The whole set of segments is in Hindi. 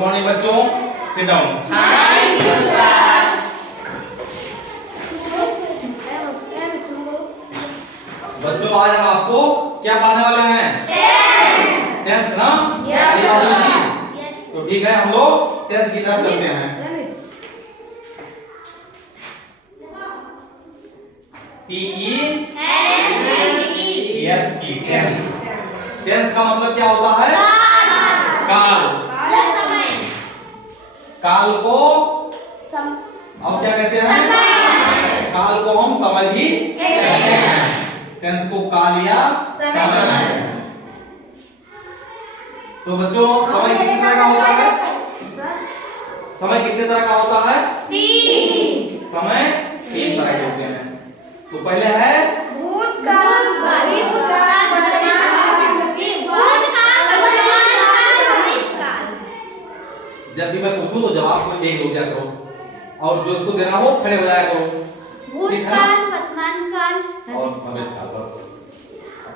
मॉर्निंग बच्चों, sit down. Thank you sir. बच्चों आज हम आपको क्या पढ़ाने वाले हैं? टेंस ना? Yes, ये बात sir. होगी? तो ठीक है, हम लोग टेंस की तरफ चलते हैं। TENSE tense. टेंस का मतलब क्या होता है? काल। काल को अब क्या कहते हैं? काल को हम समय भी कहते हैं। टेंस को काल या समय। तो बच्चों समय कितने तरह का होता है? समय कितने तरह का होता है? समय 3 तरह के होते हैं। तो पहले है भूतकाल, भविष्यकाल, जब भी मैं पूछूं तो जवाब को एक हो जाया करो, और जो उसको देना हो खड़े हो जाया करो। भूतकाल, वर्तमान काल और भविष्यकाल। बस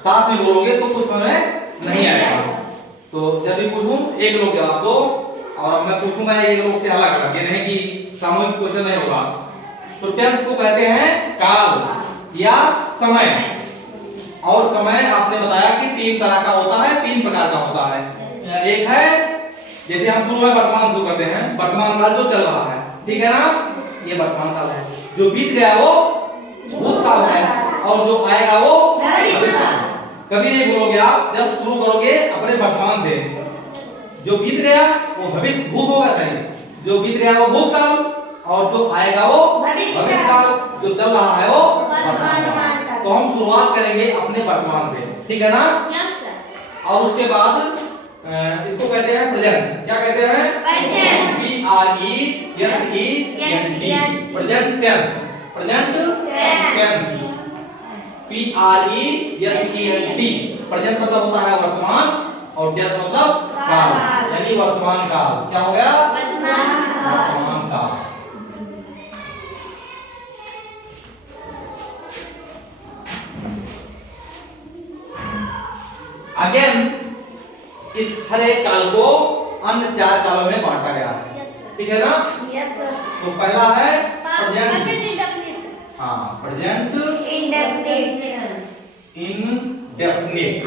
साथ में बोलोगे तो कुछ समय नहीं आएगा। तो जब भी पूछूं एक लोग जवाब दो, और अब मैं पूछूंगा एक लोग से अलग अलग, ये नहीं कि सामूहिक क्वेश्चन नहीं होगा। तो टेंस को कहते हैं काल या समय। और समय आपने बताया कि 3 तरह का होता है, 3 प्रकार का होता है। एक है जैसे हम शुरू में वर्तमान शुरू करते हैं, वर्तमान काल जो चल रहा है, ठीक है ना, ये वर्तमान काल है। जो बीत गया वो भूतकाल है, और जो आएगा वो भविष्यकाल। कभी नहीं बोलोगे आप जब शुरू करोगे अपने वर्तमान से, जो बीत गया वो भविष्य भूत होगा, सही, जो बीत गया वो भूतकाल, और जो आएगा वो भविष्यकाल, जो चल रहा है वो वर्तमान काल। तो हम शुरुआत करेंगे अपने वर्तमान से, ठीक है ना? और उसके बाद इसको कहते हैं प्रेजेंट। क्या कहते हैं? Present. PRESENT present tense. Present tense. PRESENT present मतलब होता है वर्तमान, और टेंस मतलब काल, यानी वर्तमान काल। क्या हो गया? वर्तमान काल। अगेन इस हर एक काल को अन्य 4 कालों में बांटा गया है, ठीक है ना? Yes sir. तो पहला है प्रेजेंट। इंडेफिनिट। हाँ, प्रेजेंट इंडेफिनिट। Indefinite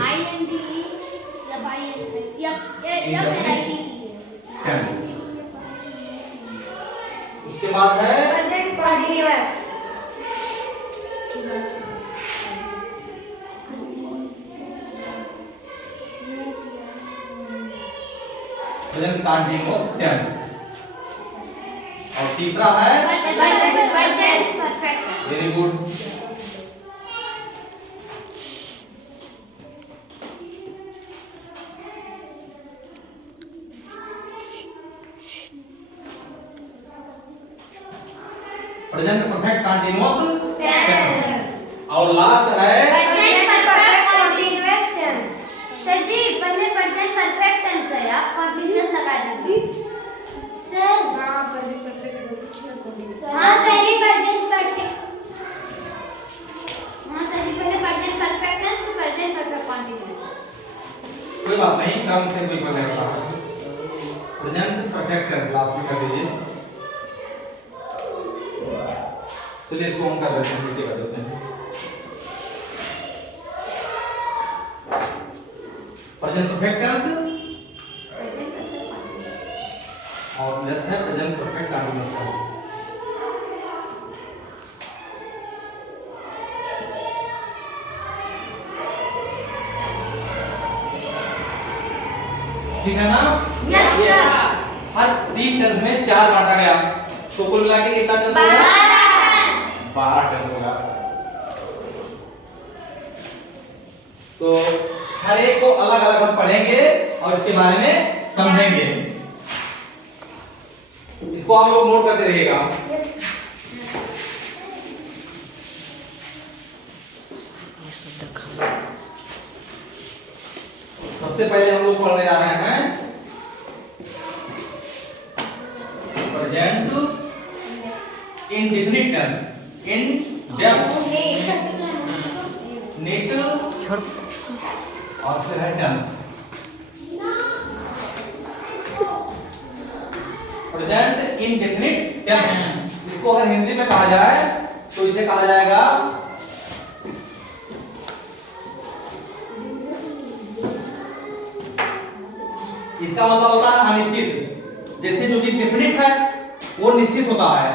tense. उसके बाद है present continuous. Present continuous tense. और तीसरा है present perfect. Very good. Present perfect continuous tense. और लास्ट है present perfect continuous tense. Sir ji पहले प्रेजेंट परफेक्ट टेंस है, आप कंटीन्यूअस लगा दीजिए सर। हां प्रेजेंट परफेक्ट। हां पहले प्रेजेंट परफेक्ट। हां सर पहले प्रेजेंट परफेक्ट टेंस फिर प्रेजेंट परफेक्ट कंटीन्यूअस। कोई बात नहीं, क्रम से कोई पता नहीं। प्रेजेंट परफेक्ट टेंस लास्ट में कर दीजिए। चलिए इसको हम कर देते हैं, नीचे कर देते हैं। प्रेजेंट परफेक्ट टेंस और नेक्स्ट है प्रेजेंट परफेक्ट कंटीन्यूअस टेंस। ठीक है ना? Yes sir. हर 3 टेंस में 4 बांटा गया, तो कुल मिला के कितना टेंस हो गया? 12 टेंस हो गया। तो हर एक को अलग अलग हम पढ़ेंगे और इसके बारे में समझेंगे। इसको आप लोग नोट करते रहिएगा। सबसे पहले हम लोग पढ़ने जा रहे हैं प्रेजेंट इंडेफिनिट टेंस। इंडेफिनिट और फिर है टेंस। Present indefinite tense. इसको अगर हिंदी में कहा जाए तो इसे कहा जाएगा इसका मतलब होता है अनिश्चित। जैसे जो कि डेफिनिट है वो निश्चित होता है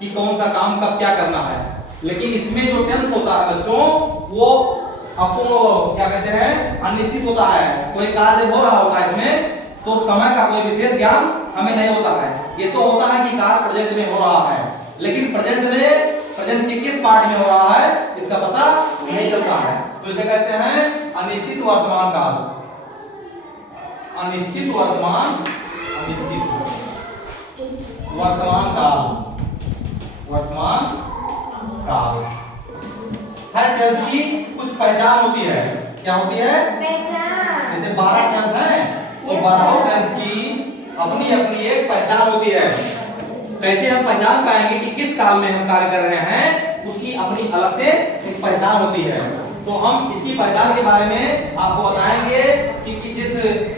कि कौन सा काम कब क्या करना है, लेकिन इसमें जो टेंस होता है बच्चों वो आपको क्या कहते हैं अनिश्चित होता है। कोई कार्य हो रहा होता है इसमें तो समय का कोई विशेष ज्ञान हमें नहीं होता है। ये तो होता है कि कार्य प्रेजेंट में हो रहा है, लेकिन प्रेजेंट के किस पार्ट में हो रहा है इसका पता नहीं चलता है। तो इसे कहते हैं अनिश्चित वर्तमान काल। अनिश्चित वर्तमान काल, वर्तमान काल। हर टेंस की कुछ पहचान होती है। क्या होती है? पहचान। जैसे 12 टेंस हैं तो 12 टेंस की अपनी अपनी एक पहचान होती है। कैसे हम पहचान पाएंगे कि किस काल में हम कार्य कर रहे हैं, उसकी अपनी अलग से एक पहचान होती है। तो हम इसकी पहचान के बारे में आपको बताएंगे कि जिस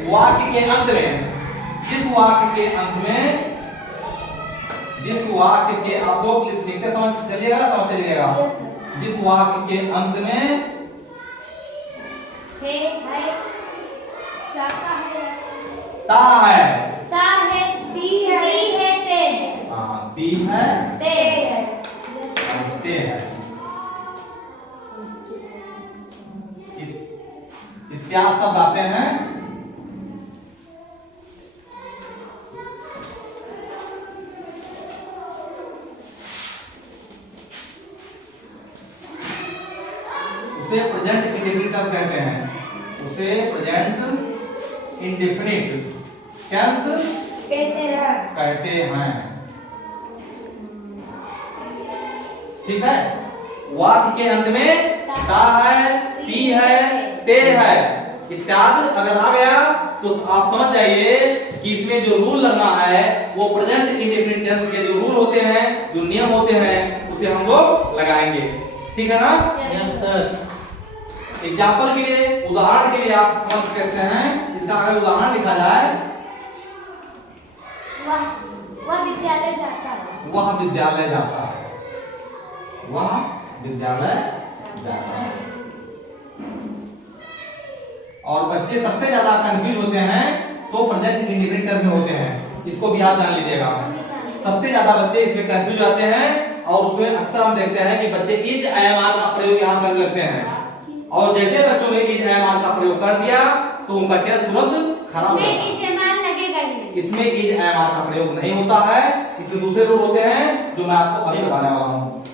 वाक्य के अंत में आप लोग लिखते समझ चलिएगा, समझ चलिएगा। जिस वाक्य के अंत में ता है, ती है, ते है, इत्यादि शब्द आते हैं। उसे प्रेजेंट इंडेफिनिट टेंस कहते हैं। उसे प्रेजेंट इंडेफिनिट टेंस कहते हैं। ठीक है। वाक्य के अंत में ता है, ती है, ते है इत्यादि अगर आ गया तो आप समझ जाइए कि इसमें जो रूल लगना है वो प्रेजेंट इंडेफिनिट टेंस के जो रूल होते हैं, जो नियम होते हैं, उसे हम लोग लगाएंगे। ठीक है ना? एग्जाम्पल के लिए, उदाहरण के लिए आप समझ सकते हैं। इसका अगर उदाहरण लिखा जाए, वह विद्यालय जाता है। वह विद्यालय जाता है। वह विद्यालय जाता है। और बच्चे सबसे ज्यादा कंफ्यूज होते हैं तो प्रेजेंट इंडेफिनिट टेंस में होते हैं। इसको भी आप जान लीजिएगा। सबसे ज्यादा बच्चे इसमें कंफ्यूज होते हैं और उसमें अक्सर हम देखते हैं कि बच्चे इज एमआर का प्रयोग यहाँ कर लेते हैं, और जैसे बच्चों ने इज एमआर का प्रयोग कर दिया तो उनका टेस्ट तुरंत खराब हो जाता है। इसमें इज एमआर का प्रयोग नहीं होता है। इसमें दूसरे रूल होते हैं जो मैं आपको अभी बताने वाला हूँ।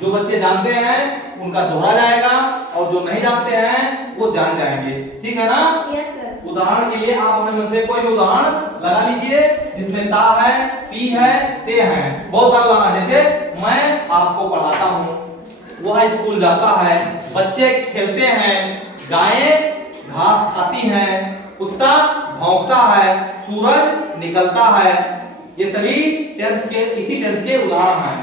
जो बच्चे जानते हैं उनका दोहरा जाएगा और जो नहीं जानते हैं वो जान जाएंगे। ठीक है ना? Yes sir. उदाहरण के लिए आप अपने मन से कोई भी उदाहरण लगा लीजिए जिसमें ता है, ती है, ते है। बहुत सारा उदाहरण, जैसे मैं आपको पढ़ाता हूँ, वह स्कूल जाता है, बच्चे खेलते हैं, गायें घास खाती हैं, कुत्ता भौंकता है, सूरज निकलता है। ये सभी इसी टेंस के उदाहरण हैं।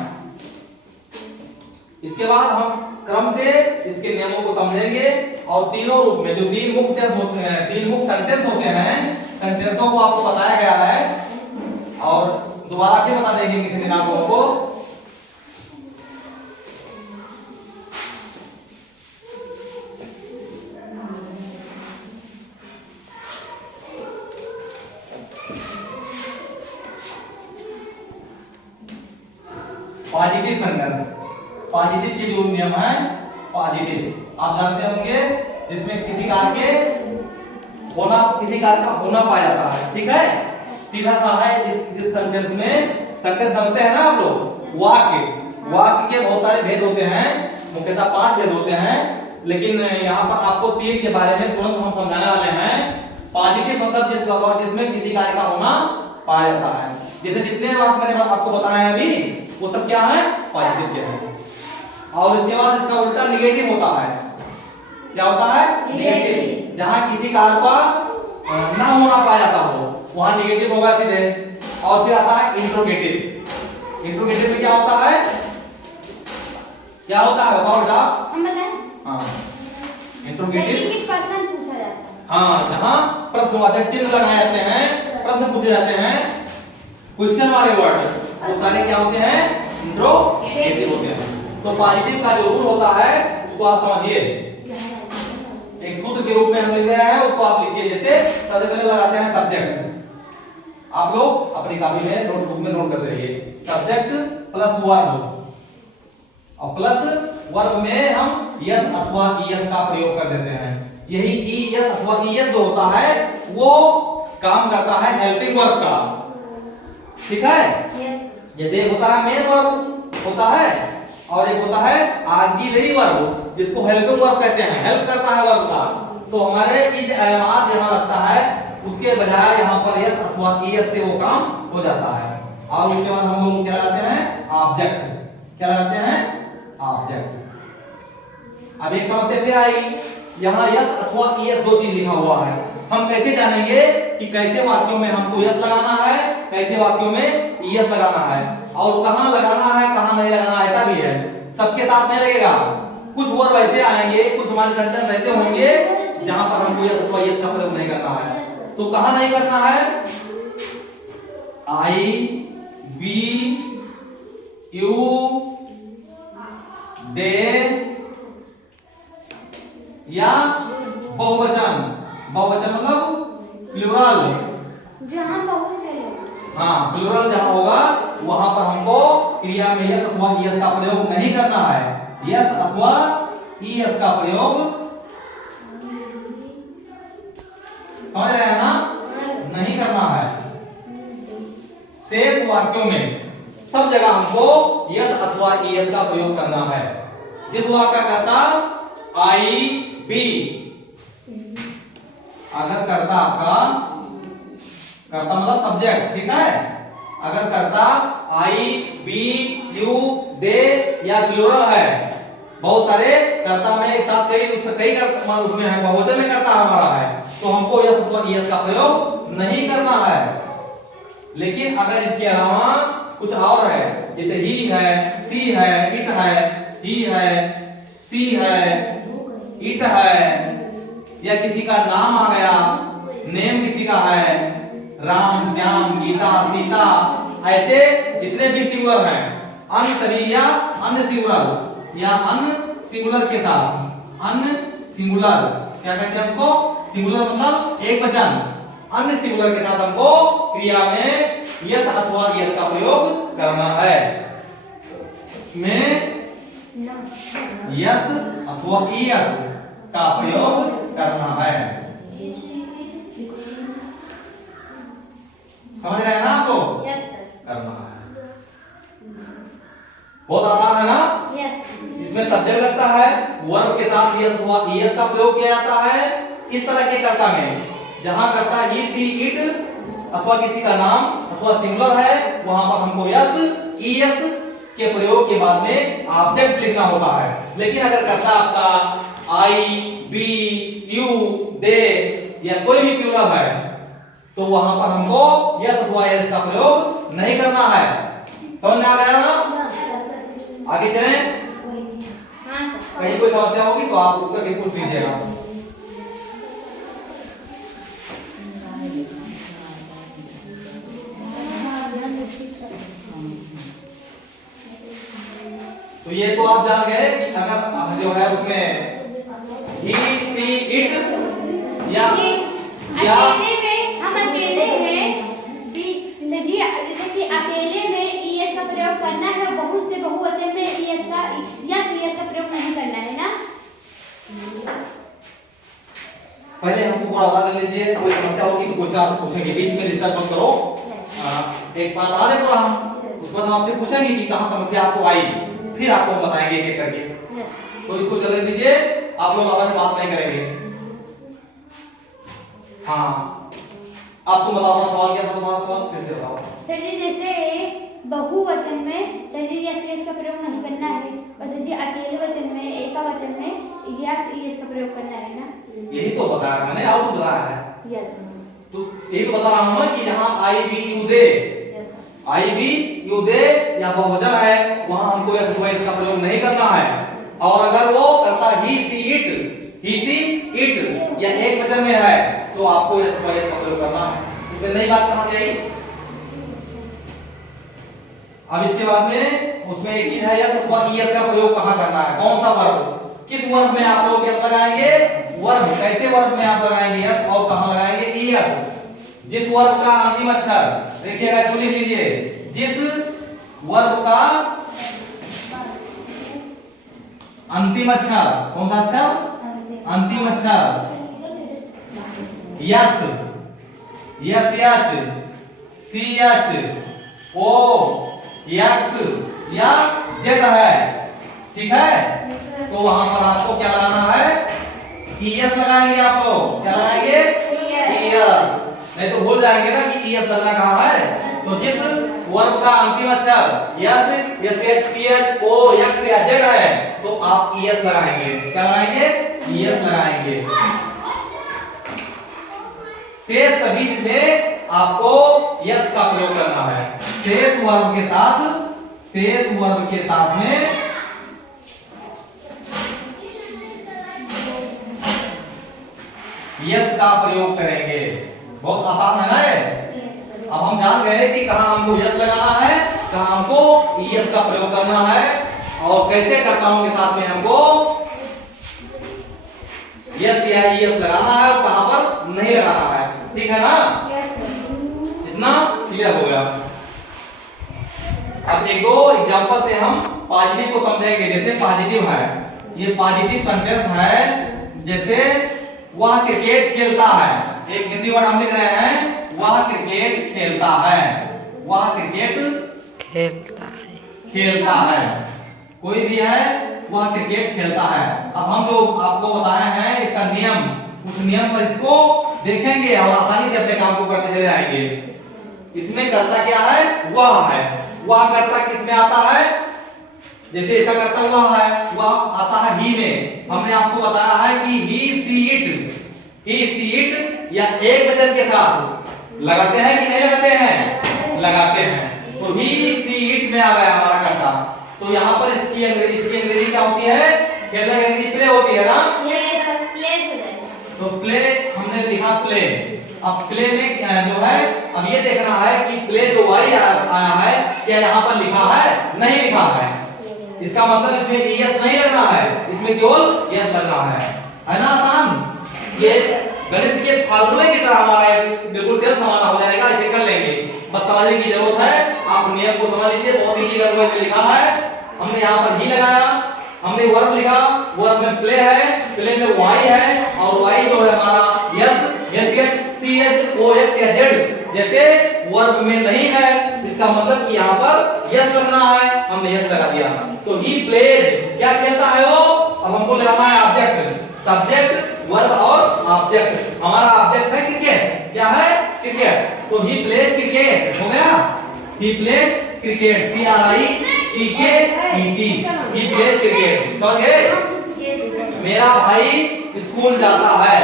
इसके बाद हम क्रम से इसके नियमों को समझेंगे और तीनों रूप में जो तीन मुख्य टेंस होते हैं, तीन मुख्य सेंटेंस होते हैं, सेंटेंसों को आपको बताया गया है और दोबारा फिर बता देंगे किसी दिन आप लोगों को। पॉजिटिव सेंटेंस, पॉजिटिव के जो नियम है, पॉजिटिव आप जानते होंगे जिसमें किसी कार्य का होना पाया जाता है। ठीक है? सीधा सा है जिस सेंटेंस में, सेंटेंस समझते हैं ना आप लोग, वाक्य के बहुत सारे भेद होते हैं, मुख्यतः 5 भेद होते हैं, लेकिन यहाँ पर आपको 3 के बारे में तुरंत हम समझाने वाले हैं। पॉजिटिव मतलब जिसमें किसी कार्य का होना पाया जाता है। जैसे जितने वाक्य मैंने आपको बताया है अभी, वो सब क्या है? पॉजिटिव के हैं। और इसके बाद इसका उल्टा निगेटिव होता है। क्या होता है? निगेटिव। जहां किसी कार्य का ना होना पाया जाता हो वहां निगेटिव होगा सीधे। और फिर आता है इंट्रोगेटिव। इंट्रोगेटिव में क्या होता है? क्या होता है बताओ बेटा? हम बताएं? हाँ, इंट्रोगेटिव प्रश्न पूछा जाता है। हाँ, जहां प्रश्नवाचक चिन्ह लगाए जाते हैं, प्रश्न पूछे जाते हैं, क्वेश्चन वाले वर्ड वो सारे क्या होते हैं, इंट्रोगेटिव होते हैं। तो पॉजिटिव का जो रूल होता है उसको आप समझिए, एक सूत्र के रूप में हम लिख रहे हैं, उसको आप लिखिए। जैसे सबसे पहले लगाते हैं सब्जेक्ट, आप लोग अपनी कॉपी में नोटबुक में नोट करते रहिए, सब्जेक्ट प्लस वर्ब, और प्लस वर्ब में हम यस अथवा ईएस का प्रयोग कर देते हैं। यही ईएस अथवा ईएस जो होता है वो काम करता है हेल्पिंग वर्ब का, ठीक है। जैसे एक होता है मेन वर्ब होता है, और एक होता है ऑक्सिलरी वर्ब जिसको हेल्पिंग वर्ब कहते हैं, हेल्प करता है वर्ब का। तो हमारे इज एमार जहां लगता है उसके बजाय यहाँ पर यस अथवा ईएस से वो काम हो जाता है। और उसके बाद हम लोग क्या लगाते हैं, ऑब्जेक्ट। क्या लगाते हैं, ऑब्जेक्ट। अब एक समस्या फिर आई, यहाँ यस अथवा ईएस दो चीज लिखा हुआ है, हम कैसे जानेंगे कि कैसे वाक्यों में हमको यस लगाना है, कैसे वाक्यों में ईएस लगाना है, और कहाँ लगाना है कहाँ नहीं लगाना, ऐसा भी है। सबके साथ नहीं लगेगा, कुछ वर्ड वैसे आएंगे, कुछ हमारे सेंटेंस ऐसे होंगे जहां पर हमको यस अथवा ईएस का प्रयोग नहीं करना है। तो कहाँ नहीं करना है, आई बी यू दे या बहुवचन, बहुवचन मतलब प्लूरल, जहां बहुत से लोग, हाँ प्लूरल जहां होगा वहां पर हमको क्रिया में यस अथवा ईएस का प्रयोग नहीं करना है। यस अथवा ईएस का प्रयोग समझ रहे हैं ना, नहीं करना है। शेष वाक्यों में सब जगह हमको यस अथवा ईएस का प्रयोग करना है। जिस वाक्य का कर्ता आई बी, अगर कर्ता आपका, कर्ता मतलब सब्जेक्ट, ठीक है, अगर कर्ता आई बी यू दे या प्लूरल है, बहुत सारे कर्ता में एक साथ कई कर्ता उसमें है, बहुवचन में कर्ता हमारा है, तो हमको यस अथवा ईएस का प्रयोग नहीं करना है। लेकिन अगर इसके अलावा कुछ और है, जैसे ही है, सी है, इट है, ही है, सी है, इट है, या किसी का नाम आ गया, नेम किसी का है, राम, श्याम, गीता, सीता, ऐसे जितने भी सिंगुलर हैं, अन सभी या अन्य सिंगुलर या अन्य सिंगुलर के साथ, अन्य सिंगुलर क्या कहते हैं हमको, सिंगुलर मतलब एक वचन, अन्य सिंगुलर के साथ हमको क्रिया में यस अथवा ईएस का प्रयोग करना है। में यस अथवा ईएस का प्रयोग करना है। समझ रहे हैं ना आपको, करना है, बहुत आसान है ना। इसमें सब्जेक्ट लगता है, वर्ब के साथ यस अथवा ईएस का प्रयोग किया जाता है। इस तरह के कर्ता में जहां कर्ता ही, सी, इट अथवा किसी का नाम अथवा सिंगुलर है, वहां पर हमको यस ईएस के प्रयोग के बाद में ऑब्जेक्ट लिखना होता है। लेकिन अगर कर्ता आपका आई बी यू दे या कोई भी प्लूरल है, तो वहां पर हमको यस अथवा ईएस का प्रयोग नहीं करना है। समझ में आ गया ना, आगे चलें। कहीं कोई समस्या होगी तो आप उत्तर के पूछ लीजिएगा। तो ये तो आप जान गए कि अगर जो है उसमें ही, सी, इट या अकेले में, हम अकेले हैं, जैसे कि अकेले में ईएस का प्रयोग करना है, बहुत से बहुवचन में ईएस का प्रयोग नहीं करना है ना। पहले हमको पूरा बता दे लीजिए, कोई समस्या होगी तो क्वेश्चन आप पूछेंगे, बीच में डिस्टर्ब मत करो। एक बार बता दे पूरा हम, उसके बाद हम आपसे पूछेंगे कि कहाँ समस्या आपको आई, फिर आपको हम बताएंगे एक एक करके। तो इसको चलने दीजिए, आप लोग आपस में बात नहीं करेंगे। हाँ, आप तुम बताओ अपना सवाल क्या था, तुम्हारा सवाल फिर से बताओ। सर जी, जैसे बहुवचन में सर जी यस ईएस का प्रयोग नहीं करना है, और सर जी अकेले वचन में, एका वचन में यस ईएस का प्रयोग करना है ना। यही तो बताया मैंने, और कुछ बताया है? यस। तो यही तो बता रहा हूं मैं कि जहां I we you they, I we you they या बहुवचन है, वहां हमको यस अथवा ईएस का प्रयोग नहीं करना है। और अगर वो करता ही, सी, इट, ही, सी, इट या एक वचन में है, तो आपको यस अथवा ईएस का प्रयोग करना है। इसमें नई बात कहां से आई? अब इसके बाद में उसमें एक चीज है यस और ईएस का प्रयोग कहां करना है, कौन सा वर्ब, किस वर्ब में आप लोग यस लगाएंगे, वर्ब कैसे वर्ब में आप लगाएंगे यस और कहां लगाएंगे ईएस। जिस वर्ब का अंतिम अक्षर देखिएगा, इसको लिख लीजिए, जिस वर्ब का अंतिम अक्षर, कौन सा अक्षर, अंतिम अक्षर S, S H C H O X या जेड है, ठीक है, तो वहां पर आपको क्या लगाना है, ईएस लगाएंगे आप लोग, क्या लगाएंगे ईएस, नहीं तो भूल जाएंगे ना कि ईएस लगना कहां है। तो जिस वर्ब का अंतिम अक्षर S S H C H O X या जेड है तो आप ईएस लगाएंगे, क्या लगाएंगे ईएस लगाएंगे। शेष सभी में आपको यस का प्रयोग करना है, शेष वर्ब के साथ, शेष वर्ब के साथ में यस का प्रयोग करेंगे। बहुत आसान है ना ये। अब हम जान गए कि कहां हमको यस लगाना है, कहां हमको ईएस का प्रयोग करना है और कैसे कर्ताओं के साथ में हमको यस या ईएस लगाना है और कहां पर नहीं लगाना है, ठीक है ना, इतना क्लियर हो गया। अब एक दो एग्जांपल से हम पॉजिटिव को समझेंगे। जैसे पॉजिटिव है, ये पॉजिटिव सेंटेंस है, जैसे वह क्रिकेट खेलता है, एक हिंदी वर्ड हम लिख रहे हैं, वह क्रिकेट खेलता है, वह क्रिकेट खेलता है, कोई भी है वह क्रिकेट खेलता है। अब हम लोग आपको बताए हैं इसका नियम, उस नियम पर इसको देखेंगे और आसानी से अपने काम को करते चले जाएंगे। इसमें करता क्या है, वह है, वह करता किसमें आता है, जैसे इसका करता वह है, वह आता है ही में। हमने आपको बताया है कि ही सी इट या एक वचन के साथ लगाते हैं कि नहीं लगाते हैं, लगाते हैं। तो ही सी इट में आ गया हमारा करता। तो यहाँ पर इसकी अंग्रेजी क्या होती है, खेलने की अंग्रेजी प्ले होती है ना, तो प्ले हमने लिखा प्ले। अब प्ले में जो है, अब ये देखना है कि प्ले जो वाई आया है क्या यहाँ पर लिखा है, नहीं लिखा है, इसका मतलब इसमें ईएस नहीं लगना है, इसमें केवल यस लगना है ना। आसान, ये गणित के फार्मूले की तरह हमारा बिल्कुल तेल समाना हो जाएगा, इसे कर लेंगे, बस समझने की जरूरत है। आप नियम को समझ लीजिए, बहुत इजी लैंग्वेज में लिखा है। हमने यहाँ पर ही लगाया, हमने वर्ब लिखा, वर्ब में प्ले है, प्ले में वाई है और वाई जो है हमारा S H C H O X या जेड, जैसे वर्ब में नहीं है, इसका मतलब कि यहाँ पर यस लगना है, हमने यस लगा दिया। तो ही प्लेज, क्या खेलता है वो, अब हमको लगाना है ऑब्जेक्ट, सब्जेक्ट वर्ब और ऑब्जेक्ट। हमारा ऑब्जेक्ट है क्रिकेट, क्या है क्रिकेट, तो ही प्लेज क्रिकेट हो गया, he plays cricket, C R I C K E T, he plays cricket, समझ गए। मेरा भाई स्कूल जाता है,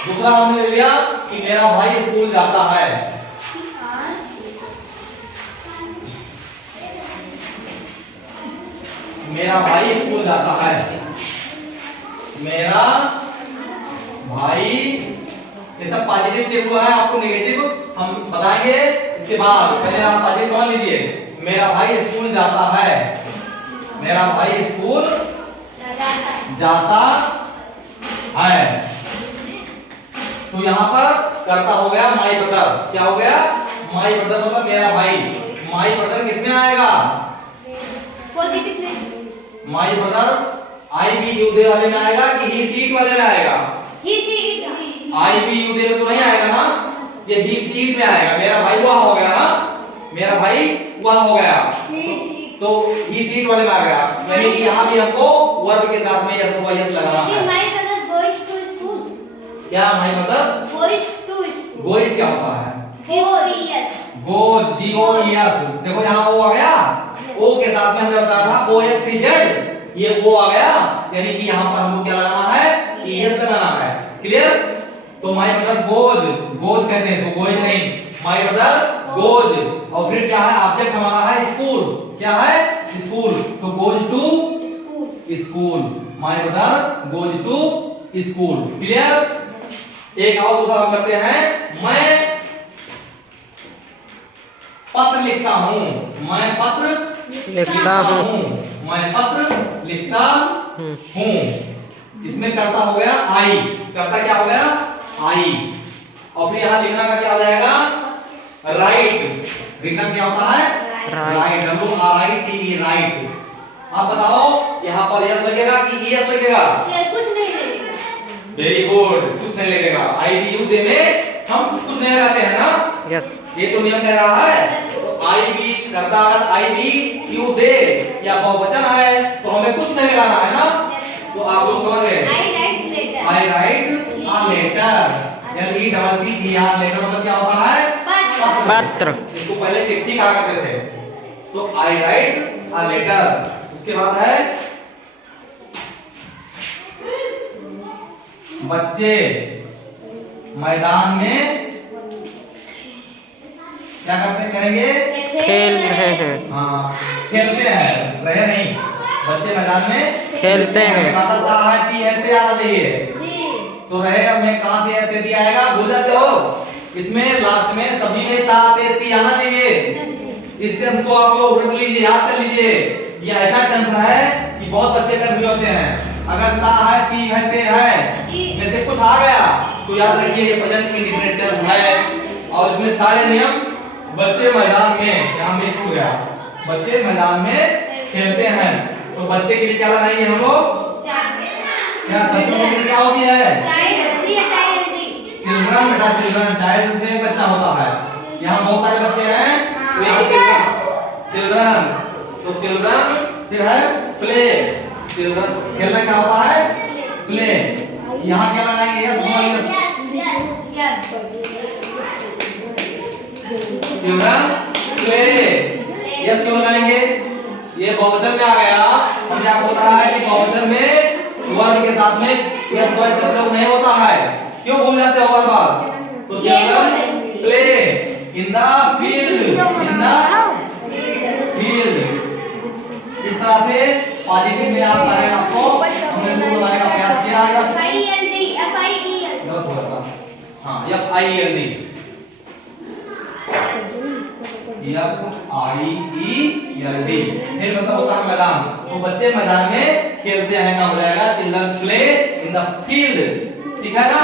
दूसरा हमने लिया कि मेरा भाई स्कूल जाता है, मेरा भाई स्कूल जाता है, मेरा भाई, ये सब पॉजिटिव लिखो है, आपको नेगेटिव हम बताएंगे इसके बाद। पहले आप पॉजिटिव मान लीजिए, मेरा भाई स्कूल जाता है, मेरा भाई स्कूल जाता है, तो यहाँ पर करता हो गया माई ब्रदर, क्या हो गया माई ब्रदर, मतलब मेरा भाई। माई ब्रदर किसमें आएगा, my brother I we you they वाले में आएगा कि ही सीट वाले में आएगा, आई बी यू दे में तो नहीं आएगा ना, ये ही सीट में आएगा। मेरा भाई वह हो गया ना, मेरा भाई वह हो गया, तो ही सीट वाले में आ गया, यानी कि यहाँ भी हमको वर्ब के साथ में यस व यस लगाना है। क्या माई ब्रदर गोइज क्या होता है, गोज जी ओ ई एस, देखो यहाँ ओ आ गया, ओ के साथ में हमने बताया था ओ एक्स जेड, ये वो आ गया, यानी कि यहाँ पर हमको क्या लगाना है, ईएस लगाना है, क्लियर। तो माय ब्रदर गोज, गोज कहते हैं इसको, गोज नहीं, माय ब्रदर गोज, और फिर क्या है ऑब्जेक्ट हमारा है स्कूल, क्या है स्कूल, तो goes to school, my brother goes to school, clear. एक और उदाहरण करते हैं, मैं पत्र लिखता हूँ, मैं पत्र लिखता हूँ। मैं पत्र लिखता हूँ। इसमें कर्ता हो गया आई, कर्ता क्या हो गया आई, और फिर यहाँ लिखना का क्या हो जाएगा राइट। लिखना क्या होता है राइट, WRITE राइट। आप बताओ यहाँ पर यस लगेगा कि यस लगेगा? ये कुछ नहीं लगेगा। वेरी गुड, कुछ नहीं लगेगा। IBU दे में हम कुछ नहीं लगाते हैं ना, यस। ये तो नियम कह रहा है। तो IB करता अगर IBU दे या बहुवचन है तो हमें कुछ नहीं लगाना है ना, तो आप लोग समझ गए। I write letter। I write a letter, LETTER letter मतलब क्या होता है पत्र। इसको पहले चिट्ठी कहा करते थे, तो I write a letter। उसके बाद है बच्चे मैदान में क्या करते करेंगे खेल रहे हैं। हाँ खेलते हैं, रहे नहीं, बच्चे मैदान में खेलते हैं। मतलब कहा है ती है ते आना चाहिए, तो रहेगा मैं कहाँ ते ते ती आएगा, भूल जाते हो। इसमें लास्ट में सभी में ता ते ती आना चाहिए। इस टेंस को आप लोग रट लीजिए, याद कर लीजिए। ये ऐसा टेंस है कि बहुत बच्चे कर्मी होते हैं, अगर ता है ती है ते है में से कुछ आ गया तो याद रखिए ये प्रेजेंट इंडिफिनिट टेंस है। और इसमें सारे नियम बच्चे मैदान में, यहाँ मिस हो गया, बच्चे मैदान में खेलते हैं, तो बच्चे के लिए क्या लगाएंगे हम लोग? क्या बच्चों के लिए क्या होती है? चिल्ड्रन। बेटा चिल्ड्रन, चाइल्ड से बच्चा होता है। यहाँ बहुत सारे बच्चे हैं, तो यहाँ चिल्ड्रन, तो चिल्ड्रन फिर है प्ले। चिल्ड्रन खेलना क्या होता है प्ले। यहाँ क्या लगाएंगे? चिल्ड्रन प्ले, यस क्यों लगाएंगे? ये बहुवचन में आ गया। हमने आपको बताया है कि बहुवचन में वर्ब के साथ में यस वर्ब प्रयोग नहीं होता है, क्यों भूल जाते हो बार बार? तो children play in the field, in the field. इस तरह से पॉजिटिव में आप सारे आपको हमने रूल बनाने का प्रयास किया है। गलत हो गया, हाँ FIELD, फिर मतलब होता है मैदान, तो बच्चे मैदान में खेलते हैं का हो जाएगा children play in the field. ठीक है ना?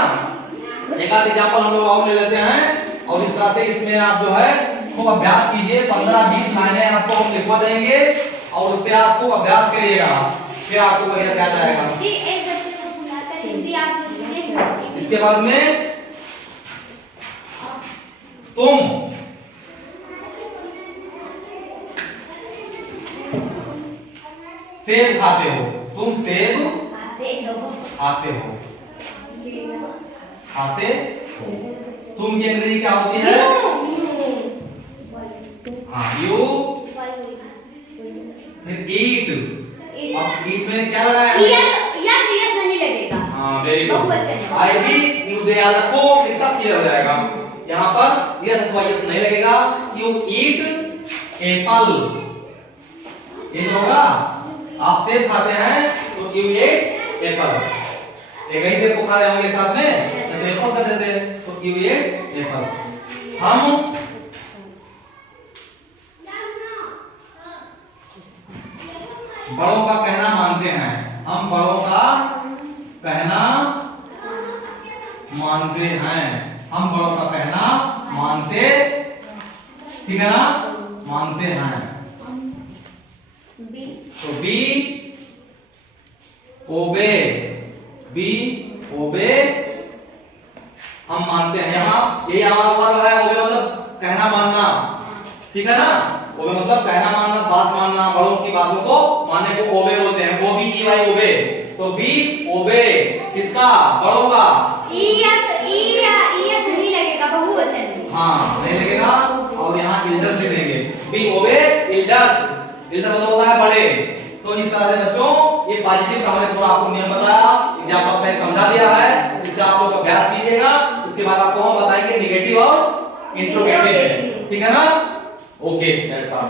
एक आध एग्जांपल हम लोग और ले लेते हैं, और इस तरह से इसमें आप जो है खूब अभ्यास कीजिए। 15-20 लाइनें आपको हम लिखवा देंगे और उससे आप खूब अभ्यास करिएगा, फिर आपको बढ़िया याद आएगा। इसके बाद में तुम सेब खाते हो, तुम सेब खाते हो, खाते हो। तुम की अंग्रेजी क्या होती है? हाँ यू, फिर ईट। अब ईट में क्या लगाया है? यस नहीं लगेगा। हाँ वेरी गुड। आई भी यू दे याद रखो, फिर सब क्लियर हो जाएगा। यहाँ पर यस अथवा यस नहीं लगेगा। यू ईट एप्पल, ये जो होगा आप सेब खाते हैं तो यू एट एप्पल। एक ही सेब को खा रहे होंगे साथ में तो एप्पल कर देते हैं, तो यू एट एप्पल। हम बड़ों का कहना मानते हैं, हम बड़ों का कहना मानते हैं, हम बड़ों का कहना मानते, ठीक है ना, मानते हैं। तो बी ओबे, बी ओबे हम मानते हैं। यहाँ यही हमारा वर्ब है, ओबे मतलब कहना मानना, ठीक है ना। ओबे मतलब कहना मानना, बात मानना, बड़ों की बातों को मानने को ओबे बोलते हैं। OBEY ओबे। तो बी ओबे किसका? बड़ों का। ईएस नहीं लगेगा, बहुवचन। हाँ नहीं लगेगा, और यहाँ इल्डर्स लिख देंगे। बी ओबे इल्डर्स, इल्डर्स मतलब होता है बड़े। तो इस तरह से बच्चों ये पॉजिटिव का हमने पूरा आपको नियम बताया, एग्जांपल से समझा दिया है, इसका आप लोग अभ्यास कीजिएगा। उसके बाद आपको हम बताएंगे नेगेटिव और इंट्रोगेटिव, ठीक है ना। Okay that's all.